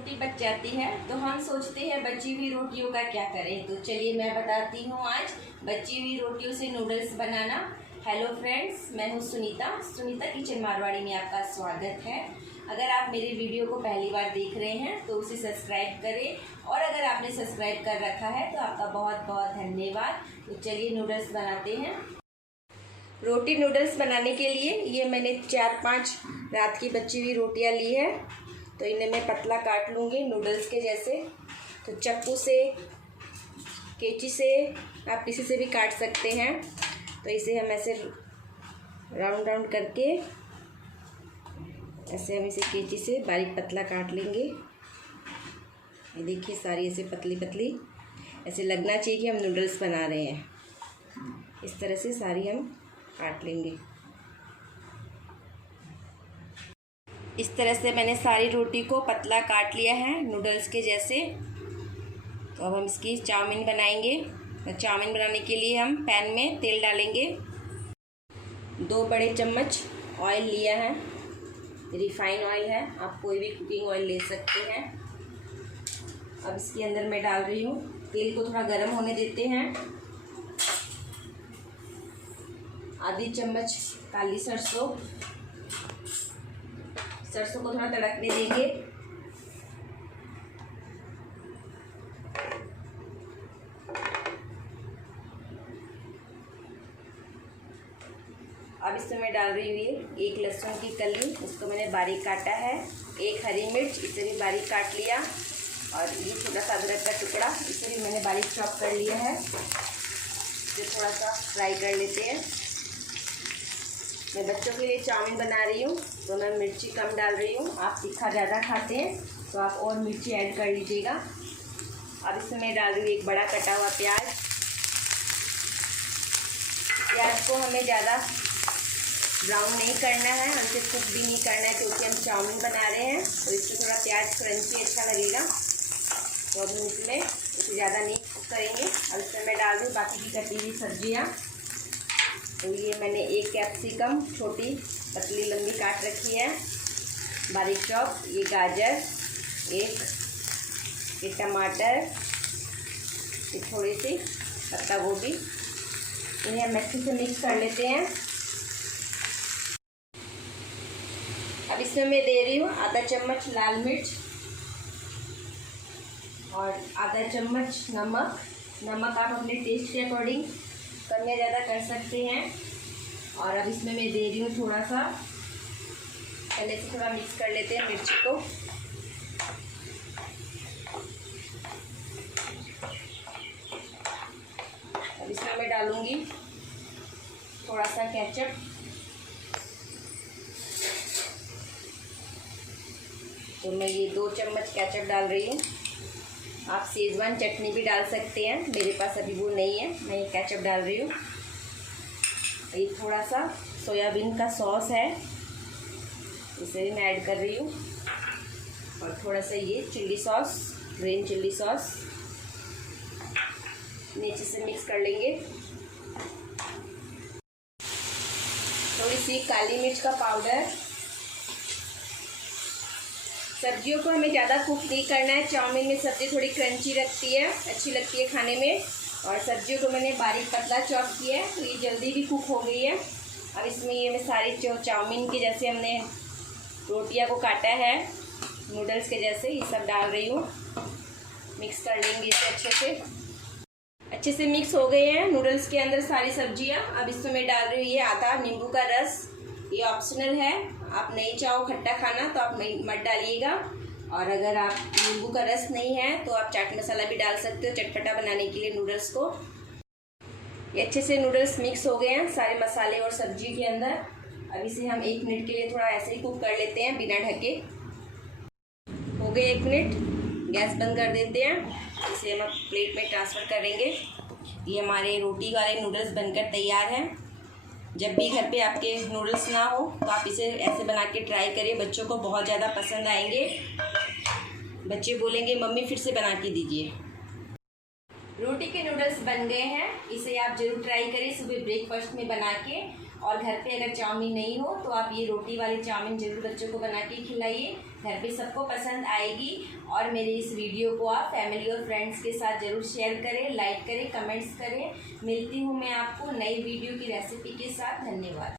रोटी बच जाती है तो हम सोचते हैं बची हुई रोटियों का क्या करें। तो चलिए मैं बताती हूँ आज बची हुई रोटियों से नूडल्स बनाना। हेलो फ्रेंड्स, मैं हूँ सुनीता किचन मारवाड़ी में आपका स्वागत है। अगर आप मेरे वीडियो को पहली बार देख रहे हैं तो उसे सब्सक्राइब करें, और अगर आपने सब्सक्राइब कर रखा है तो आपका बहुत बहुत धन्यवाद। तो चलिए नूडल्स बनाते हैं। रोटी नूडल्स बनाने के लिए ये मैंने 4-5 रात की बची हुई रोटियां ली है। तो इन्हें मैं पतला काट लूँगी नूडल्स के जैसे। तो चाकू से, कैंची से, आप किसी से भी काट सकते हैं। तो इसे हम ऐसे राउंड राउंड करके ऐसे हम इसे कैंची से बारीक पतला काट लेंगे। ये देखिए सारी ऐसे पतली पतली, ऐसे लगना चाहिए कि हम नूडल्स बना रहे हैं। इस तरह से सारी हम काट लेंगे। इस तरह से मैंने सारी रोटी को पतला काट लिया है नूडल्स के जैसे। तो अब हम इसकी चाउमीन बनाएंगे। तो चाउमीन बनाने के लिए हम पैन में तेल डालेंगे। 2 बड़े चम्मच ऑयल लिया है, रिफाइन ऑयल है, आप कोई भी कुकिंग ऑयल ले सकते हैं। अब इसके अंदर मैं डाल रही हूँ, तेल को थोड़ा गर्म होने देते हैं। आधी चम्मच काली सरसों को थोड़ा तड़कने देंगे। अब इसमें मैं डाल रही हूँ ये 1 लहसुन की कली, इसको मैंने बारीक काटा है। 1 हरी मिर्च, इसे भी बारीक काट लिया। और ये छोटा सा अदरक का टुकड़ा, इसे भी मैंने बारीक चॉप कर लिया है। इसे थोड़ा सा फ्राई कर लेते हैं। मैं बच्चों के लिए चाउमीन बना रही हूँ तो मैं मिर्ची कम डाल रही हूँ। आप तीखा ज़्यादा खाते हैं तो आप और मिर्ची ऐड कर लीजिएगा। अब इसमें मैं डाल रही हूँ 1 बड़ा कटा हुआ प्याज। प्याज को हमें ज़्यादा ब्राउन नहीं करना है, हमसे कुक भी नहीं करना है, क्योंकि हम चाउमीन बना रहे हैं तो इससे थोड़ा प्याज क्रंची अच्छा लगेगा। तो अब हम इसमें इसे ज़्यादा नहीं कुक करेंगे। अब इसमें मैं डाल दूँ बाकी की कटी हुई सब्जियाँ। तो ये मैंने 1 कैप्सिकम छोटी पतली लंबी काट रखी है, बारीक चॉप। ये गाजर, ये टमाटर, ये थोड़ी सी पत्ता गोभी। इन्हें हम अच्छे से मिक्स कर लेते हैं। अब इसमें मैं दे रही हूँ आधा चम्मच लाल मिर्च और आधा चम्मच नमक आप अपने टेस्ट के अकॉर्डिंग कम या ज़्यादा कर सकते हैं। और अब इसमें मैं दे रही हूँ थोड़ा सा, पहले से थोड़ा मिक्स कर लेते हैं मिर्ची को। अब इसमें मैं डालूँगी थोड़ा सा केचप। तो मैं ये 2 चम्मच केचप डाल रही हूँ। आप शेजवान चटनी भी डाल सकते हैं, मेरे पास अभी वो नहीं है, मैं ये केचप डाल रही हूँ। ये थोड़ा सा सोयाबीन का सॉस है, इसे भी मैं ऐड कर रही हूँ। और थोड़ा सा ये chilli sauce, green chilli sauce, नीचे से मिक्स कर लेंगे। थोड़ी सी काली मिर्च का पाउडर। सब्जियों को हमें ज़्यादा कुक नहीं करना है। चाउमीन में सब्ज़ी थोड़ी क्रंची रखती है, अच्छी लगती है खाने में। और सब्जियों को मैंने बारीक पतला चॉप किया है तो ये जल्दी भी कुक हो गई है। अब इसमें ये मैं सारी चाउमीन के जैसे हमने रोटियां को काटा है नूडल्स के जैसे, ये सब डाल रही हूँ। मिक्स कर लेंगे इसे अच्छे से मिक्स हो गए हैं नूडल्स के अंदर सारी सब्जियाँ। अब इसमें मैं डाल रही हूँ ये आधा नींबू का रस। ये ऑप्शनल है, आप नहीं चाहो खट्टा खाना तो आप नहीं मत डालिएगा। और अगर आप नींबू का रस नहीं है तो आप चाट मसाला भी डाल सकते हो चटपटा बनाने के लिए नूडल्स को। ये अच्छे से नूडल्स मिक्स हो गए हैं सारे मसाले और सब्जी के अंदर। अब इसे हम 1 मिनट के लिए थोड़ा ऐसे ही कुक कर लेते हैं बिना ढके। हो गए 1 मिनट, गैस बंद कर देते हैं। इसे हम प्लेट में ट्रांसफ़र करेंगे। ये हमारे रोटी वाले नूडल्स बनकर तैयार हैं। जब भी घर पे आपके नूडल्स ना हो तो आप इसे ऐसे बना के ट्राई करिए, बच्चों को बहुत ज़्यादा पसंद आएंगे। बच्चे बोलेंगे मम्मी फिर से बना के दीजिए। रोटी के नूडल्स बन गए हैं, इसे आप ज़रूर ट्राई करिए सुबह ब्रेकफास्ट में बना के। और घर पे अगर चाउमीन नहीं हो तो आप ये रोटी वाली चाउमीन ज़रूर बच्चों को बना के खिलाइए। घर पे सबको पसंद आएगी। और मेरे इस वीडियो को आप फैमिली और फ्रेंड्स के साथ ज़रूर शेयर करें, लाइक करें, कमेंट्स करें। मिलती हूँ मैं आपको नई वीडियो की रेसिपी के साथ। धन्यवाद।